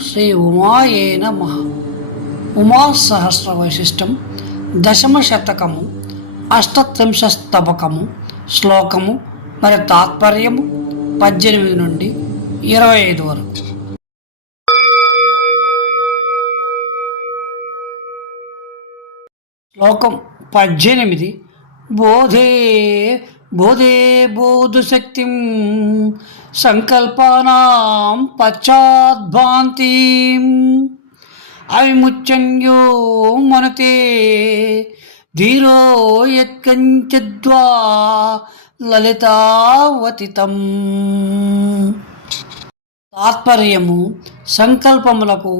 శ్రీ ఉమాయే నమః. ఉమాసహస్ర వైశిష్టం దశమ శతకము అష్టత్రింశస్తబకము శ్లోకము మరి తాత్పర్యము 18 నుండి 25 వరకు. శ్లోకం 18. బోధే బోధే బోధశక్తిం సంకల్పానాం పశ్చాద్భాంతిం అవిముచ్యంయో మనతే ధీరో యత్కంచద్వా లలితావతితం. తాత్పర్యము: సంకల్పములకు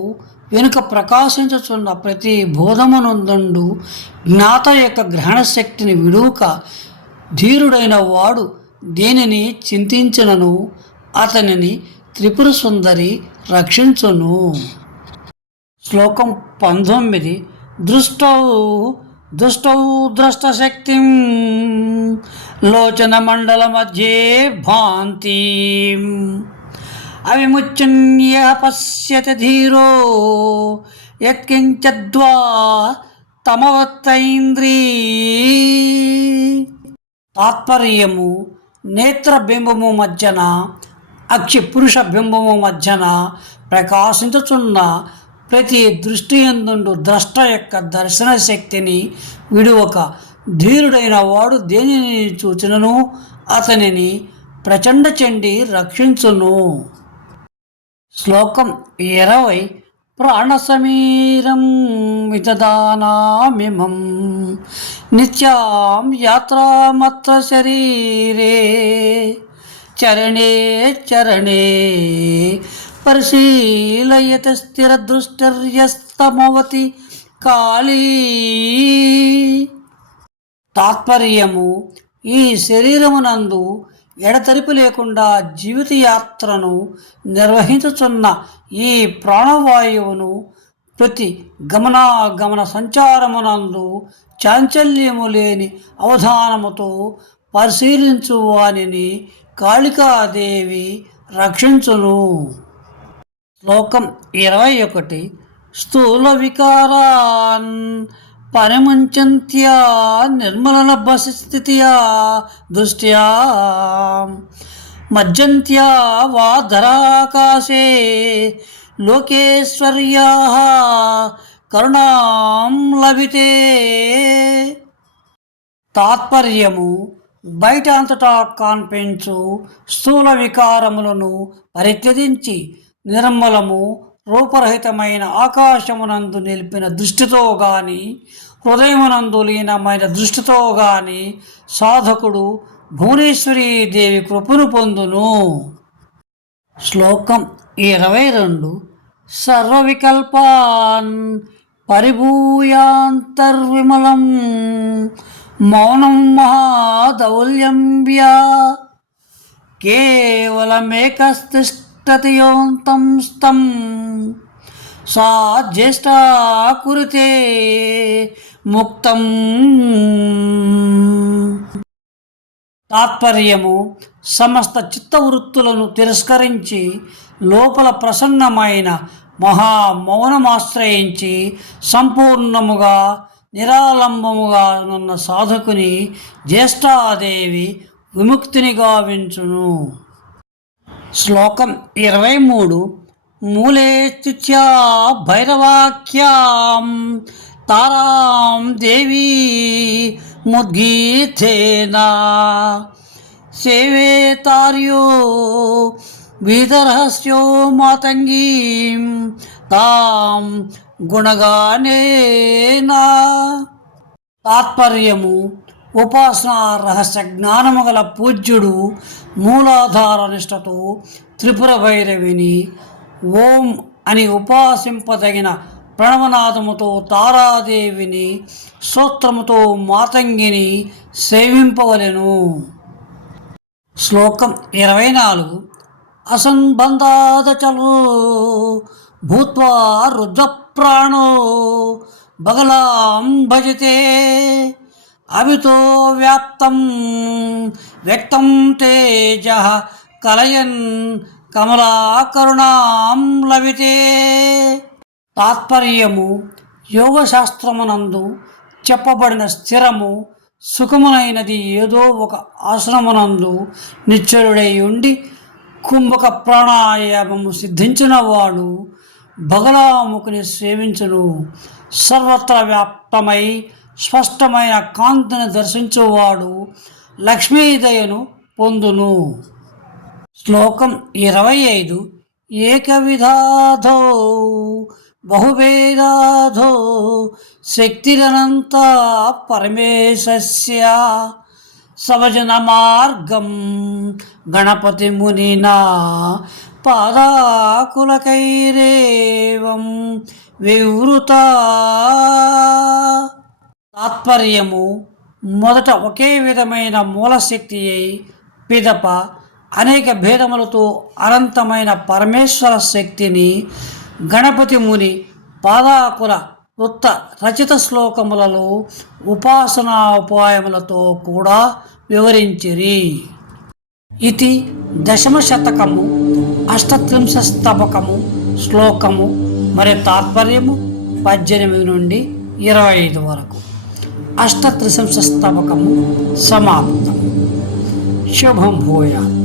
వెనుక ప్రకాశించుచున్న ప్రతి బోధమునందు జ్ఞాత యొక్క గ్రహణశక్తిని విడుక ధీరుడైన వాడు దేనిని చింతించినను అతనిని త్రిపుర సుందరి రక్షించును. శ్లోకం 19. దృష్టౌ ద్రష్టశక్తిం లోచన మండల మధ్యే భాంతి అవిముచ్యన్య పశ్యతి ధీరో యత్కించద్వా తమవత్తైంద్రీ. తాత్పర్యము: నేత్రబింబము మధ్యన అక్షి పురుష బింబము మధ్యన ప్రకాశించుచున్న ప్రతి దృష్టి యందు ద్రష్ట యొక్క దర్శన శక్తిని విడువక ధీరుడైన వాడు దేనిని చూచినను అతనిని ప్రచండ చండి రక్షించును. శ్లోకం 20. ప్రాణసమీరం విదదానామిమం నిత్యాం యాత్రామత్ర శరీరే చరణే చరణే పరిశీలయత స్థిరదృష్టిర్యస్తమవతి కాళీ. తాత్పర్యము: ఈ శరీరమునందు ఎడతెరిపి లేకుండా జీవిత యాత్రను నిర్వహించుచున్న ఈ ప్రాణవాయువును ప్రతి గమనాగమన సంచారమునందు చాంచల్యము లేని అవధానముతో పరిశీలించు వానిని కాళికాదేవి రక్షించును. శ్లోకం 21. స్థూల వికారాన్ పరిముంచంత్యా నిర్మలన బసిస్థితియా దృష్ట్యా మజ్జంత్యా వా ధరాకాశే లోకేశ్వర్యా కరుణాం లభితే. తాత్పర్యము: బయట అంతటా కాన్పించు స్థూల వికారములను పరిత్యజించి నిర్మలము రూపరహితమైన ఆకాశమునందు నిలిపిన దృష్టితో గాని హృదయమునందు లీనమైన దృష్టితో గాని సాధకుడు భువనేశ్వరీ దేవి కృపను పొందును. శ్లోకం 22. సర్వవికల్పాన్ పరిభూయాంతర్విమలం మౌనం మహాదౌల్యం వ్యా కేవలమేకస్తిష్టతి యోంతం స్తం సా జ్యేష్ఠా కురుతే ముక్తం. తాత్పర్యము: సమస్త చిత్తవృత్తులను తిరస్కరించి లోపల ప్రసన్నమైన మహామౌనమాశ్రయించి సంపూర్ణముగా నిరాలంబముగా ఉన్న సాధకుని జ్యేష్ఠాదేవి విముక్తిని గావించును. శ్లోకం 23. మూలే స్తుత్యా భైరవాఖ్యాం తారాం దేవీ ముద్గీతేనా సేవే తార్యో వీతరహస్యో మాతంగీం తాం గుణగానేనా. తాత్పర్యము: ఉపాసన రహస్య జ్ఞానము గల పూజ్యుడు మూలాధార నిష్టతో త్రిపుర భైరవిని ఓం అని ఉపాసింపదగిన ప్రణవనాదముతో తారాదేవిని స్తోత్రముతో మాతంగిని సేవింపవలెను. శ్లోకం 24. అసంబంధాదచలో భూత్వా రుద్రప్రాణో బగలాం భజతే అవితో వ్యాప్తం వ్యక్తం తేజ కలయన్ కమలాకరుణాం లభితే. తాత్పర్యము యోగశాస్త్రమునందు చెప్పబడిన స్థిరము సుఖమునైనది ఏదో ఒక ఆశ్రమనందు నిశ్చలుడై ఉండి కుంభక ప్రాణాయామము సిద్ధించిన వాడు బగలాముఖిని సేవించును. సర్వత్ర వ్యాప్తమై స్పష్టమైన కాంతిని దర్శించువాడు లక్ష్మీదయను పొందును. శ్లోకం 25. ఏకవిధాధో బహువేదాధో శక్తిరనంత పరమేశస్య సవజన మార్గం గణపతి మునినా పాదాకులకైరేవం వివృత. తాత్పర్యము మొదట ఒకే విధమైన మూలశక్తి అయి పిదప అనేక భేదములతో అనంతమైన పరమేశ్వర శక్తిని గణపతి ముని పాదాకుల వృత్త రచిత శ్లోకములలో ఉపాసనా ఉపాయములతో కూడా వివరించిరి. ఇది దశమశతకము 38వ శ్లోకము మరియు తాత్పర్యము 18 నుండి 25 వరకు. 38వ స్తవకము సమాప్తం. శుభం భూయాత్.